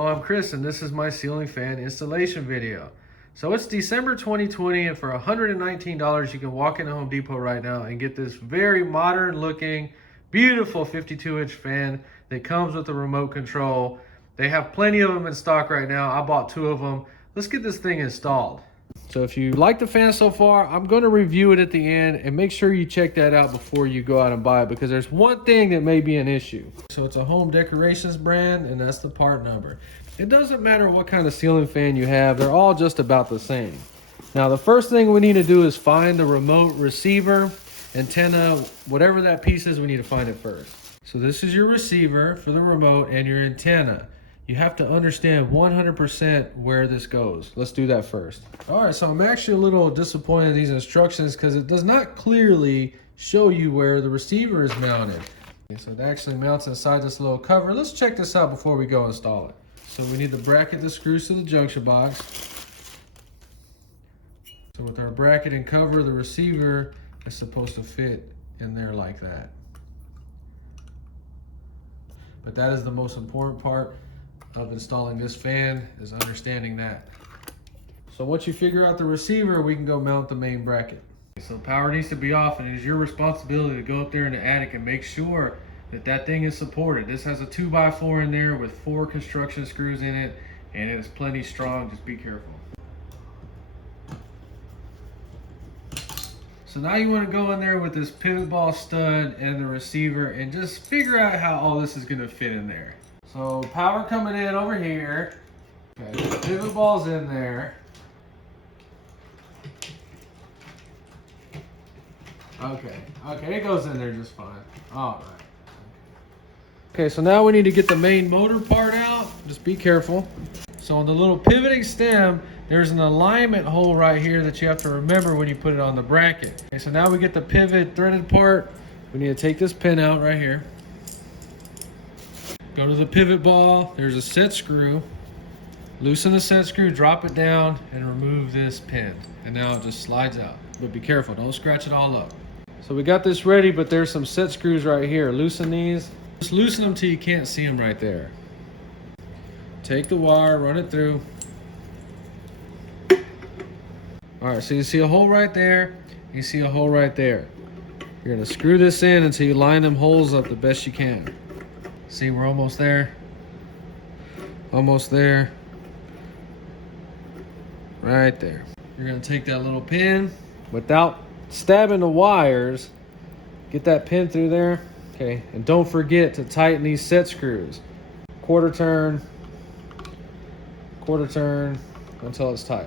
Hello, I'm Chris, and this is my ceiling fan installation video. So it's December 2020, and for $119, you can walk into Home Depot right now and get this very modern looking, beautiful 52-inch fan that comes with a remote control. They have plenty of them in stock right now. I bought 2 of them. Let's get this thing installed. So if you like the fan so far, I'm going to review it at the end, and make sure you check that out before you go out and buy it, because there's one thing that may be an issue. So it's a home decorations brand, and that's the part number. It doesn't matter what kind of ceiling fan you have, they're all just about the same. Now the first thing we need to do is find the remote receiver, antenna, whatever that piece is, we need to find it first. So this is your receiver for the remote and your antenna. You have to understand 100% where this goes. Let's do that first. All right, so I'm actually a little disappointed in these instructions because it does not clearly show you where the receiver is mounted. Okay, so it actually mounts inside this little cover. Let's check this out before we go install it. So we need the bracket that screws to the junction box. So with our bracket and cover, the receiver is supposed to fit in there like that. But that is the most important part of installing this fan, is understanding that. So once you figure out the receiver, we can go mount the main bracket. So power needs to be off, and it is your responsibility to go up there in the attic and make sure that that thing is supported. This has a 2x4 in there with 4 construction screws in it, and it is plenty strong. Just be careful. So now you want to go in there with this pivot ball stud and the receiver and just figure out how all this is going to fit in there. So power coming in over here. Okay, the pivot ball's in there. Okay, it goes in there just fine. All right. Okay, so now we need to get the main motor part out. Just be careful. So on the little pivoting stem, there's an alignment hole right here that you have to remember when you put it on the bracket. Okay, so now we get the pivot threaded part. We need to take this pin out right here. Go to the pivot ball, there's a set screw. Loosen the set screw, drop it down, and remove this pin. And now it just slides out. But be careful, don't scratch it all up. So we got this ready, but there's some set screws right here. Loosen these. Just loosen them till you can't see them right there. Take the wire, run it through. All right, so you see a hole right there. You see a hole right there. You're gonna screw this in until you line them holes up the best you can. See, we're almost there. Almost there. Right there. You're gonna take that little pin without stabbing the wires. Get that pin through there. Okay, and don't forget to tighten these set screws. Quarter turn until it's tight.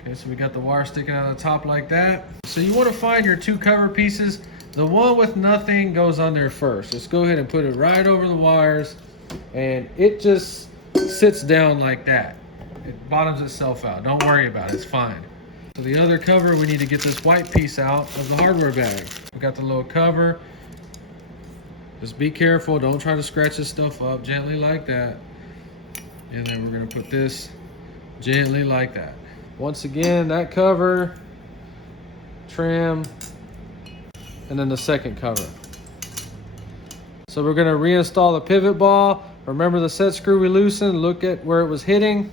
Okay, so we got the wire sticking out of the top like that. So you want to find your 2 cover pieces. The one with nothing goes on there first. Just go ahead and put it right over the wires, and it just sits down like that. It bottoms itself out. Don't worry about it, it's fine. So the other cover, we need to get this white piece out of the hardware bag. We got the little cover. Just be careful, don't try to scratch this stuff up, gently like that. And then we're gonna put this gently like that. Once again, that cover, trim, and then the second cover. So we're gonna reinstall the pivot ball. Remember the set screw we loosened, look at where it was hitting.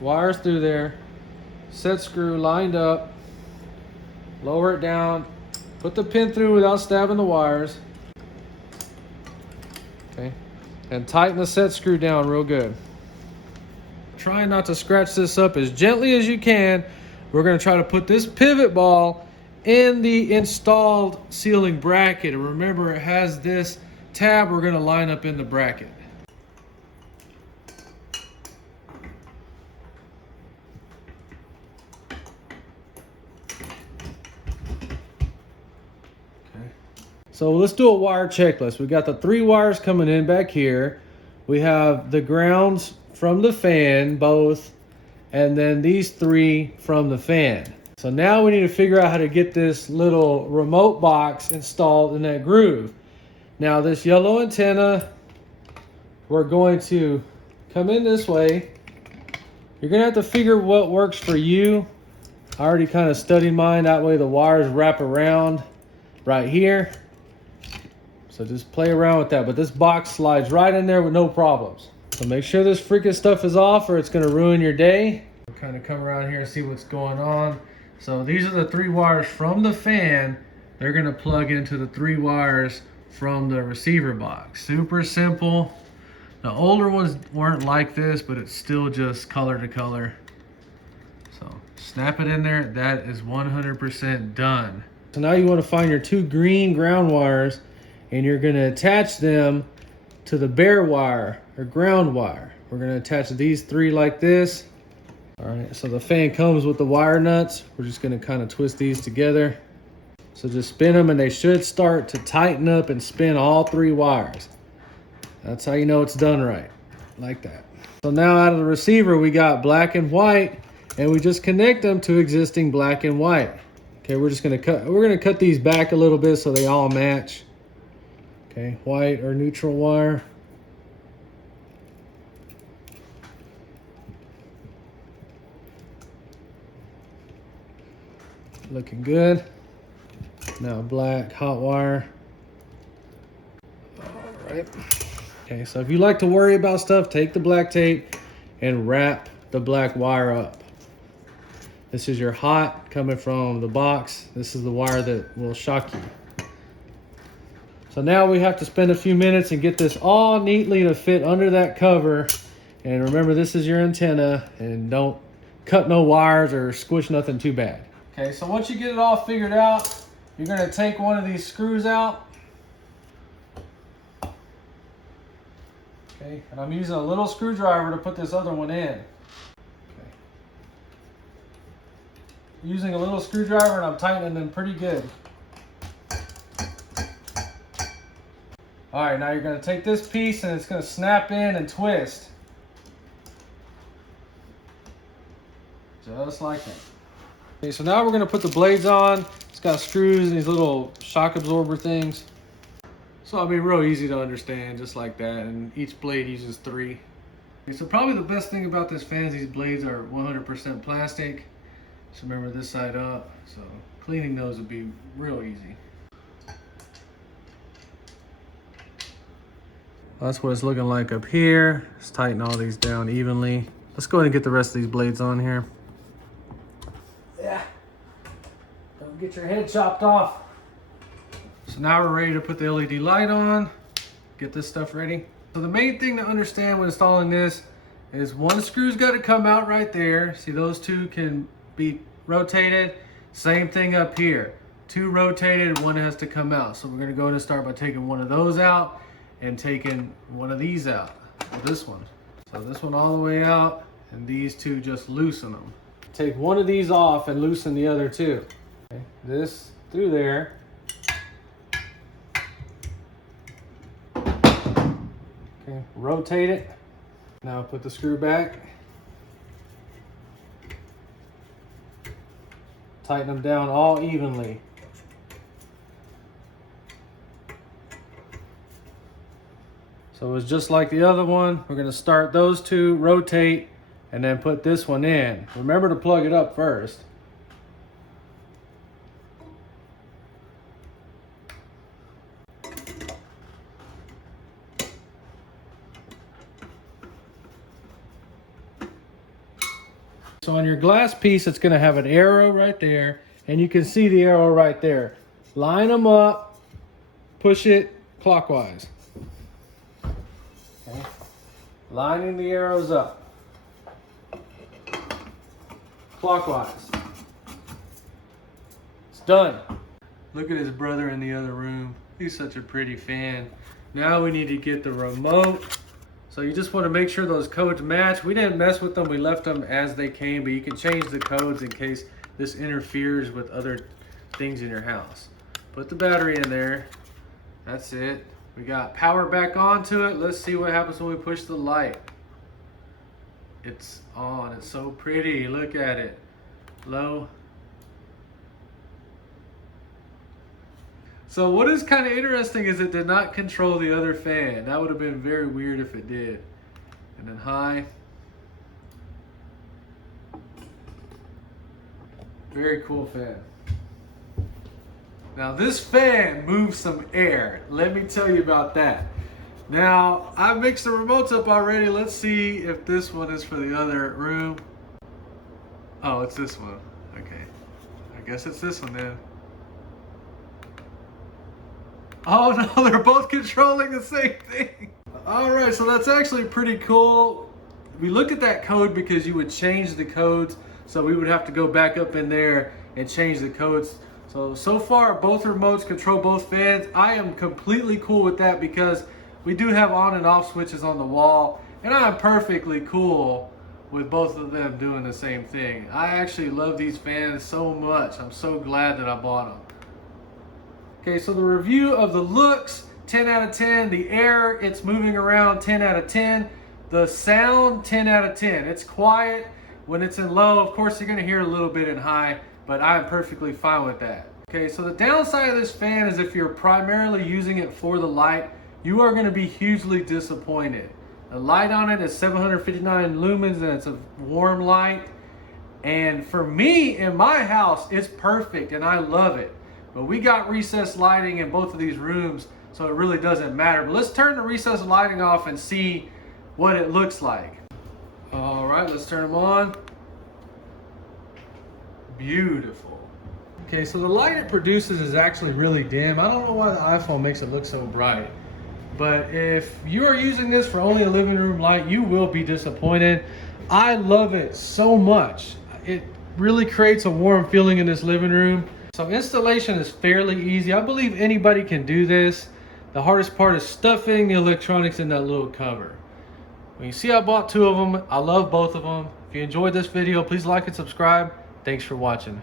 Wires through there, set screw lined up, lower it down, put the pin through without stabbing the wires. Okay, and tighten the set screw down real good. Try not to scratch this up as gently as you can. We're gonna try to put this pivot ball in the installed ceiling bracket. And remember, it has this tab we're gonna line up in the bracket. So let's do a wire checklist. We got the 3 wires coming in back here. We have the grounds from the fan, both, and then these 3 from the fan. So now we need to figure out how to get this little remote box installed in that groove. Now this yellow antenna, we're going to come in this way. You're gonna have to figure what works for you. I already kind of studied mine. That way the wires wrap around right here. So just play around with that. But this box slides right in there with no problems. So make sure this freaking stuff is off or it's gonna ruin your day. We'll kind of come around here and see what's going on. So these are the 3 wires from the fan. They're gonna plug into the 3 wires from the receiver box. Super simple. The older ones weren't like this, but it's still just color to color. So snap it in there. That is 100% done. So now you want to find your 2 green ground wires and you're going to attach them to the bare wire or ground wire. We're going to attach these 3 like this. All right, so the fan comes with the wire nuts. We're just going to kind of twist these together. So just spin them and they should start to tighten up and spin all 3 wires. That's how you know it's done right, like that. So now out of the receiver, we got black and white, and we just connect them to existing black and white. Okay, we're gonna cut these back a little bit so they all match. Okay, white or neutral wire. Looking good. Now black hot wire. All right. Okay, so if you like to worry about stuff, take the black tape and wrap the black wire up. This is your hot coming from the box. This is the wire that will shock you. So now we have to spend a few minutes and get this all neatly to fit under that cover. And remember, this is your antenna, and don't cut no wires or squish nothing too bad. Okay, so once you get it all figured out, you're gonna take one of these screws out. Okay, and I'm using a little screwdriver to put this other one in. Okay. Using a little screwdriver and I'm tightening them pretty good. All right, now you're gonna take this piece and it's gonna snap in and twist. Just like that. Okay, so now we're gonna put the blades on. It's got screws and these little shock absorber things. So I mean, real easy to understand, just like that, and each blade uses 3. Okay, so probably the best thing about this fan is these blades are 100% plastic. So remember this side up, so cleaning those would be real easy. That's what it's looking like up here. Let's tighten all these down evenly. Let's go ahead and get the rest of these blades on here. Yeah, don't get your head chopped off. So now we're ready to put the LED light on, get this stuff ready. So the main thing to understand when installing this is one screw's got to come out right there. See, those 2 can be rotated. Same thing up here. 2 rotated, 1 has to come out. So we're going to go ahead and start by taking one of those out and taking one of these out. Well, this one. So this one all the way out, and these 2 just loosen them. Take one of these off and loosen the other 2. Okay. This through there. Okay, rotate it. Now put the screw back. Tighten them down all evenly. So it's just like the other one. We're gonna start those 2, rotate, and then put this one in. Remember to plug it up first. So on your glass piece, it's going to have an arrow right there, and you can see the arrow right there. Line them up, push it clockwise. Okay. Lining the arrows up. Clockwise. It's done. Look at his brother in the other room. He's such a pretty fan. Now we need to get the remote. So you just want to make sure those codes match. We didn't mess with them, we left them as they came, but you can change the codes in case this interferes with other things in your house. Put the battery in there. That's it. We got power back onto it. Let's see what happens when we push the light. It's on. It's so pretty. Look at it. Low. So what is kind of interesting is it did not control the other fan. That would have been very weird if it did. And then high. Very cool fan. Now this fan moves some air. Let me tell you about that. Now, I've mixed the remotes up already. Let's see if this one is for the other room. Oh, it's this one. Okay. I guess it's this one then. Oh no, they're both controlling the same thing. All right, so that's actually pretty cool. We looked at that code because you would change the codes. So we would have to go back up in there and change the codes. So far, both remotes control both fans. I am completely cool with that because we do have on and off switches on the wall, and I'm perfectly cool with both of them doing the same thing. I actually love these fans so much. I'm so glad that I bought them. Okay, so the review of the looks, 10 out of 10. The air, it's moving around, 10 out of 10. The sound, 10 out of 10. It's quiet. When it's in low, of course, you're gonna hear a little bit in high, but I'm perfectly fine with that. Okay, so the downside of this fan is if you're primarily using it for the light, you are gonna be hugely disappointed. The light on it is 759 lumens and it's a warm light. And for me, in my house, it's perfect and I love it. But we got recessed lighting in both of these rooms, so it really doesn't matter. But let's turn the recessed lighting off and see what it looks like. All right, let's turn them on. Beautiful. Okay, so the light it produces is actually really dim. I don't know why the iPhone makes it look so bright. But if you are using this for only a living room light, you will be disappointed. I love it so much. It really creates a warm feeling in this living room. So installation is fairly easy. I believe anybody can do this. The hardest part is stuffing the electronics in that little cover. Well, you see I bought two of them. I love both of them. If you enjoyed this video, please like and subscribe. Thanks for watching.